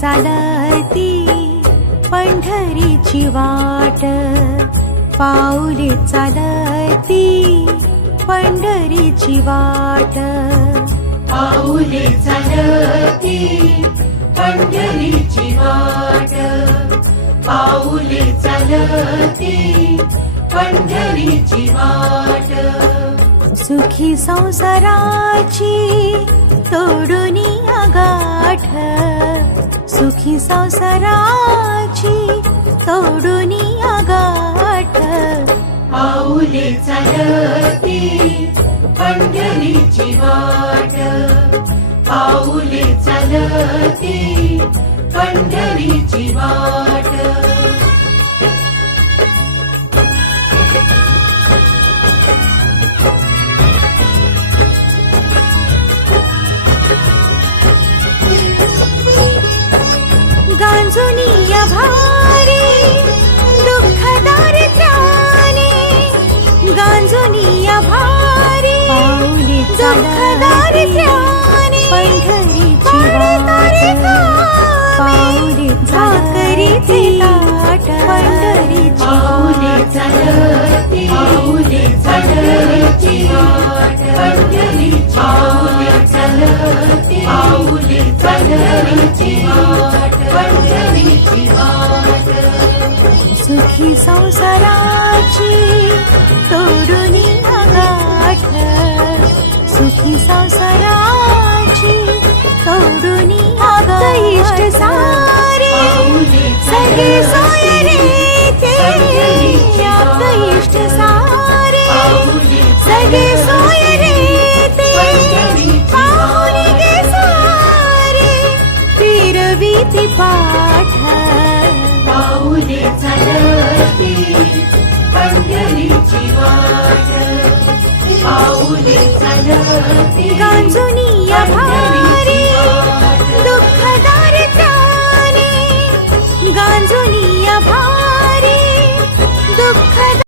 चालती पंढरीची वाट, पाऊले चालती पंढरीची वाट, पाऊले चालती पंढरीची वाट, पाऊले चालती पंढरीची वाट. सुखी संसाराची तोडूनी गाठ, सुखी संसाराची तोडूनी गाठ, पाऊले चालती पंढरीची वाट, पाऊले चालती पंढरीची वाट. गांजुनिया भारी दुःखदार त्राणे, गांजुनिया भारी दुःखदार त्राणे, पंढरीची वाट, पाऊले चालती ताट, पंढरीची पाऊले चालती, पाऊले चालती वाट, पंढरीची पाऊले चालती, पाऊले चालती वाट, पंढरीची वाट. सुखी संसाराची तोडूनी गाठ, सुखी संसाराची तोडूनी गाठ, इष्ट सारे सगळे सोयरे ते, आपलं इष्ट सारे सगळे सोयरे ते, पाहुणे गे सारे फिरवीती पाठ, पाऊले चालती पंढरीची वाट, पाऊले चालती गांजुनिया भारी दुःखदार त्राणे, गांजुनिया भारी दुःखदार